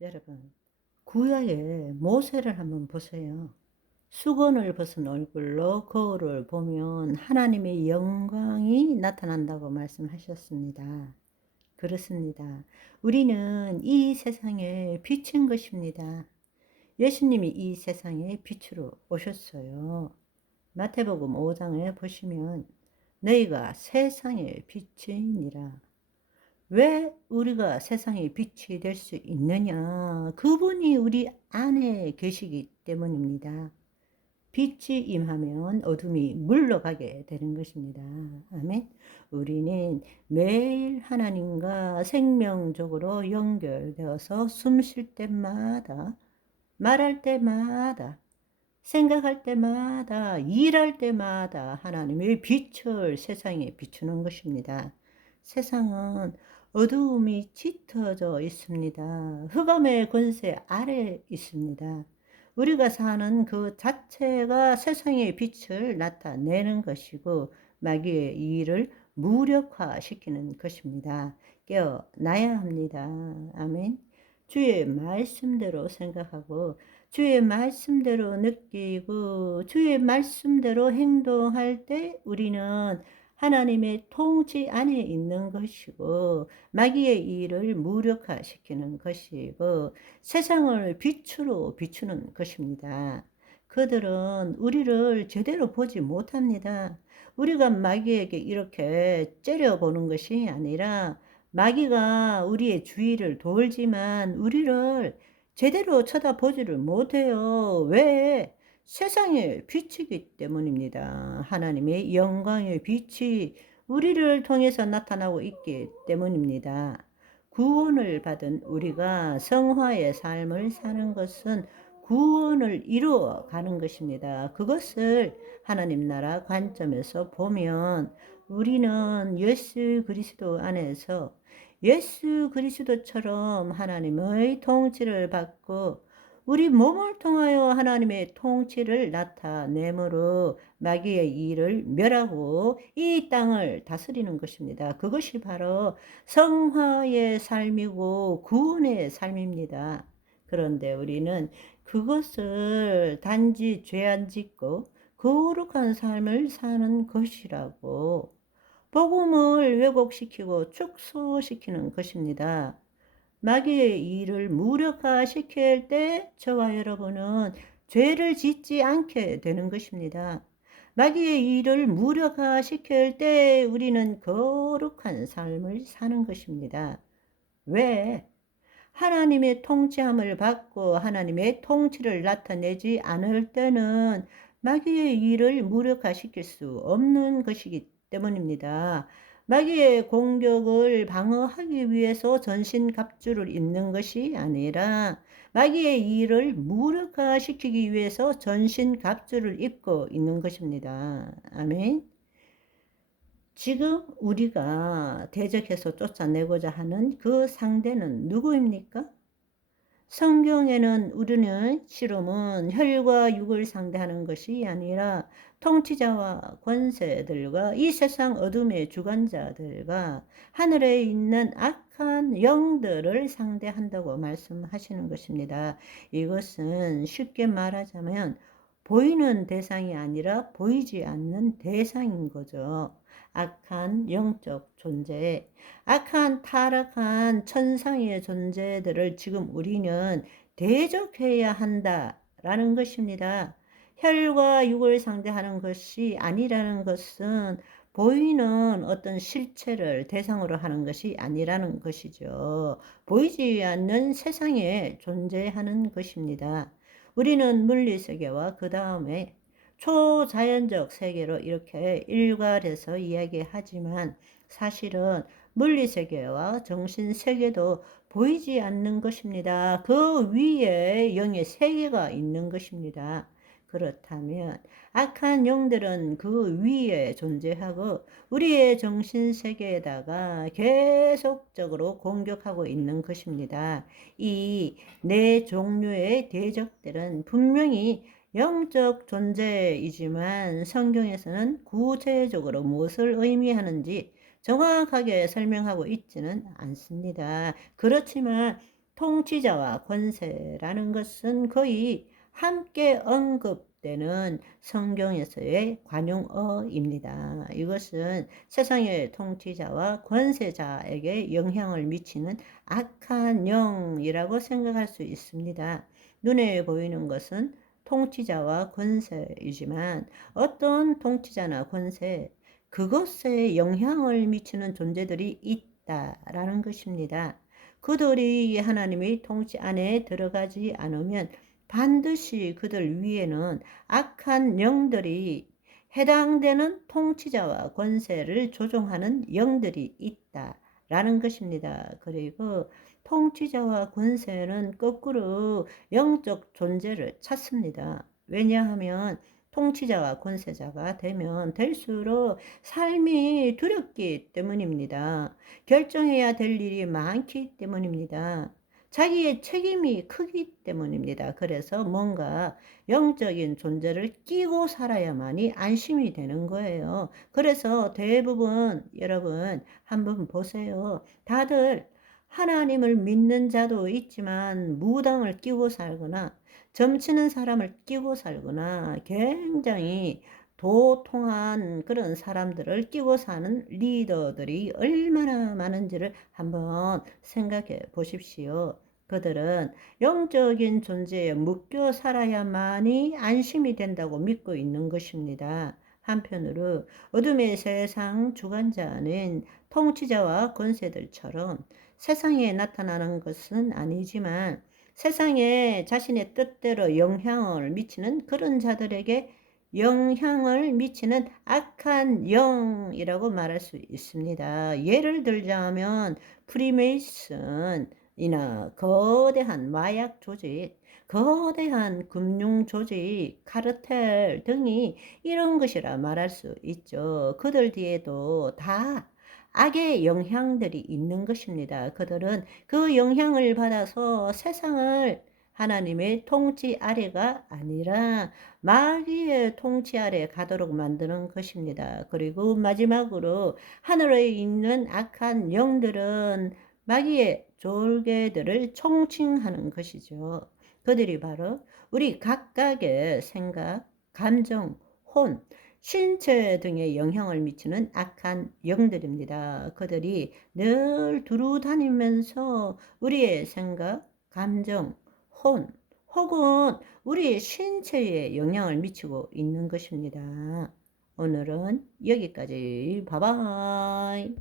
여러분, 구약의 모세를 한번 보세요. 수건을 벗은 얼굴로 거울을 보면 하나님의 영광이 나타난다고 말씀하셨습니다. 그렇습니다. 우리는 이 세상에 빛인 것입니다. 예수님이 이 세상에 빛으로 오셨어요. 마태복음 5장에 보시면 너희가 세상의 빛이니라. 왜 우리가 세상의 빛이 될 수 있느냐? 그분이 우리 안에 계시기 때문입니다. 빛이 임하면 어둠이 물러가게 되는 것입니다. 아멘. 우리는 매일 하나님과 생명적으로 연결되어서 숨 쉴 때마다, 말할 때마다, 생각할 때마다, 일할 때마다 하나님의 빛을 세상에 비추는 것입니다. 세상은 어두움이 짙어져 있습니다. 흑암의 권세 아래 있습니다. 우리가 사는 그 자체가 세상의 빛을 나타내는 것이고 마귀의 일을 무력화시키는 것입니다. 깨어나야 합니다. 아멘. 주의 말씀대로 생각하고 주의 말씀대로 느끼고 주의 말씀대로 행동할 때 우리는 하나님의 통치 안에 있는 것이고 마귀의 일을 무력화시키는 것이고 세상을 빛으로 비추는 것입니다. 그들은 우리를 제대로 보지 못합니다. 우리가 마귀에게 이렇게 째려보는 것이 아니라 마귀가 우리의 주위를 돌지만 우리를 제대로 쳐다보지를 못해요. 왜? 세상의 빛이기 때문입니다. 하나님의 영광의 빛이 우리를 통해서 나타나고 있기 때문입니다. 구원을 받은 우리가 성화의 삶을 사는 것은 구원을 이루어 가는 것입니다. 그것을 하나님 나라 관점에서 보면 우리는 예수 그리스도 안에서 예수 그리스도처럼 하나님의 통치를 받고 우리 몸을 통하여 하나님의 통치를 나타내므로 마귀의 일을 멸하고 이 땅을 다스리는 것입니다. 그것이 바로 성화의 삶이고 구원의 삶입니다. 그런데 우리는 그것을 단지 죄 안 짓고 거룩한 삶을 사는 것이라고 복음을 왜곡시키고 축소시키는 것입니다. 마귀의 일을 무력화시킬 때 저와 여러분은 죄를 짓지 않게 되는 것입니다. 마귀의 일을 무력화시킬 때 우리는 거룩한 삶을 사는 것입니다. 왜? 하나님의 통치함을 받고 하나님의 통치를 나타내지 않을 때는 마귀의 일을 무력화시킬 수 없는 것이기 때문입니다. 마귀의 공격을 방어하기 위해서 전신갑주를 입는 것이 아니라 마귀의 일을 무력화시키기 위해서 전신갑주를 입고 있는 것입니다. 아멘. 지금 우리가 대적해서 쫓아내고자 하는 그 상대는 누구입니까? 성경에는 우리는 실험은 혈과 육을 상대하는 것이 아니라 통치자와 권세들과 이 세상 어둠의 주관자들과 하늘에 있는 악한 영들을 상대한다고 말씀하시는 것입니다. 이것은 쉽게 말하자면 보이는 대상이 아니라 보이지 않는 대상인 거죠. 악한 영적 존재, 악한 타락한 천상의 존재들을 지금 우리는 대적해야 한다라는 것입니다. 혈과 육을 상대하는 것이 아니라는 것은 보이는 어떤 실체를 대상으로 하는 것이 아니라는 것이죠. 보이지 않는 세상에 존재하는 것입니다. 우리는 물리세계와 그 다음에 초자연적 세계로 이렇게 일괄해서 이야기하지만 사실은 물리세계와 정신세계도 보이지 않는 것입니다. 그 위에 영의 세계가 있는 것입니다. 그렇다면 악한 영들은 그 위에 존재하고 우리의 정신세계에다가 계속적으로 공격하고 있는 것입니다. 이 네 종류의 대적들은 분명히 영적 존재이지만 성경에서는 구체적으로 무엇을 의미하는지 정확하게 설명하고 있지는 않습니다. 그렇지만 통치자와 권세라는 것은 거의 함께 언급되는 성경에서의 관용어입니다. 이것은 세상의 통치자와 권세자에게 영향을 미치는 악한 영이라고 생각할 수 있습니다. 눈에 보이는 것은 통치자와 권세이지만 어떤 통치자나 권세, 그것에 영향을 미치는 존재들이 있다라는 것입니다. 그들이 하나님의 통치 안에 들어가지 않으면 반드시 그들 위에는 악한 영들이 해당되는 통치자와 권세를 조종하는 영들이 있다라는 것입니다. 그리고 통치자와 권세는 거꾸로 영적 존재를 찾습니다. 왜냐하면 통치자와 권세자가 되면 될수록 삶이 두렵기 때문입니다. 결정해야 될 일이 많기 때문입니다. 자기의 책임이 크기 때문입니다. 그래서 뭔가 영적인 존재를 끼고 살아야만이 안심이 되는 거예요. 그래서 대부분 여러분 한번 보세요. 다들 하나님을 믿는 자도 있지만 무당을 끼고 살거나 점치는 사람을 끼고 살거나 굉장히 도통한 그런 사람들을 끼고 사는 리더들이 얼마나 많은지를 한번 생각해 보십시오. 그들은 영적인 존재에 묶여 살아야만이 안심이 된다고 믿고 있는 것입니다. 한편으로 어둠의 세상 주관자는 통치자와 권세들처럼 세상에 나타나는 것은 아니지만 세상에 자신의 뜻대로 영향을 미치는 그런 자들에게 영향을 미치는 악한 영이라고 말할 수 있습니다. 예를 들자면 프리메이슨이나 거대한 마약 조직, 거대한 금융 조직, 카르텔 등이 이런 것이라 말할 수 있죠. 그들 뒤에도 다 악의 영향들이 있는 것입니다. 그들은 그 영향을 받아서 세상을 하나님의 통치 아래가 아니라 마귀의 통치 아래 가도록 만드는 것입니다. 그리고 마지막으로 하늘에 있는 악한 영들은 마귀의 졸개들을 총칭하는 것이죠. 그들이 바로 우리 각각의 생각, 감정, 혼, 신체 등에 영향을 미치는 악한 영들입니다. 그들이 늘 두루 다니면서 우리의 생각, 감정, 혼, 혹은 우리의 신체에 영향을 미치고 있는 것입니다. 오늘은 여기까지. 바이바이.